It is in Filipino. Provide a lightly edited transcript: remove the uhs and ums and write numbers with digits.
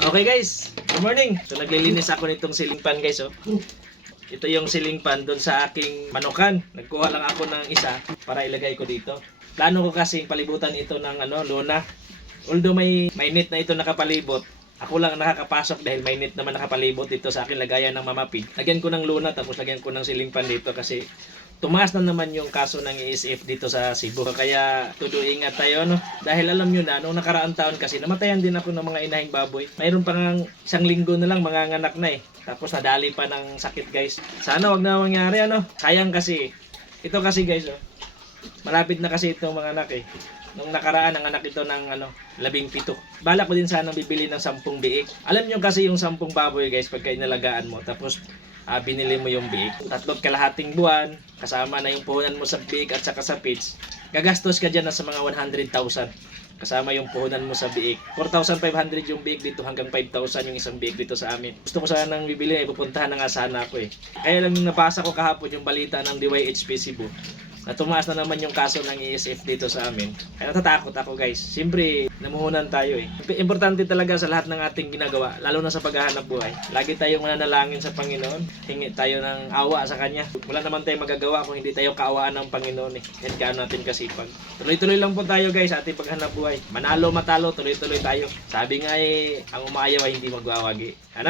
Okay guys, good morning. So naglilinis ako nitong ceiling fan guys, oh. Ito yung ceiling fan doon sa aking manukan. Nagkuha lang ako ng isa para ilagay ko dito. Plano ko kasi palibutan ito ng luna. Although may net na ito nakapalibot, ako lang nakakapasok dahil may net naman nakapalibot dito sa akin lagayan ng Mama Pig. Lagyan ko ng luna tapos lagyan ko ng ceiling fan dito kasi tumaas na naman yung kaso ng ESF dito sa Cebu. Kaya todo ingat tayo, no? Dahil alam nyo na, nung nakaraang taon kasi, namatayan din ako ng mga inahing baboy. Mayroon pa nga isang linggo na lang, manganganak na eh. Tapos nadali pa ng sakit guys. Sana wag na mangyari, ano? Sayang kasi. Ito kasi guys, oh. Malapit na kasi itong mga anak eh. Nung nakaraan, ang anak ito ng 17. Balak ko din sanang bibili ng 10 biik. Alam nyo kasi yung 10 baboy guys, pagka inalagaan mo, tapos binili mo yung biik, 3.5 buwan, kasama na yung puhunan mo sa biik at saka sa feeds, gagastos ka dyan na sa mga 100,000. Kasama yung puhunan mo sa biik. 4,500 yung biik dito hanggang 5,000 yung isang biik dito sa amin. Gusto ko sanang bibili, pupuntahan na nga sana ako eh. Kaya lang yung nabasa ko kahapon yung balita ng DYHP Cebu na tumaas na naman yung kaso ng ESF dito sa amin. Kaya natatakot ako guys. Siyempre, namuhunan tayo eh. Importante talaga sa lahat ng ating ginagawa, lalo na sa paghahanap buhay. Lagi tayong mananalangin sa Panginoon. Hingi tayo ng awa sa Kanya. Wala naman tayong magagawa kung hindi tayo kaawaan ng Panginoon eh. Yan kaano natin kasipag. Tuloy-tuloy lang po tayo guys sa ating paghanap buhay. Manalo, matalo, tuloy-tuloy tayo. Sabi nga eh, ang umaayaw ay hindi magwawagi. Ano?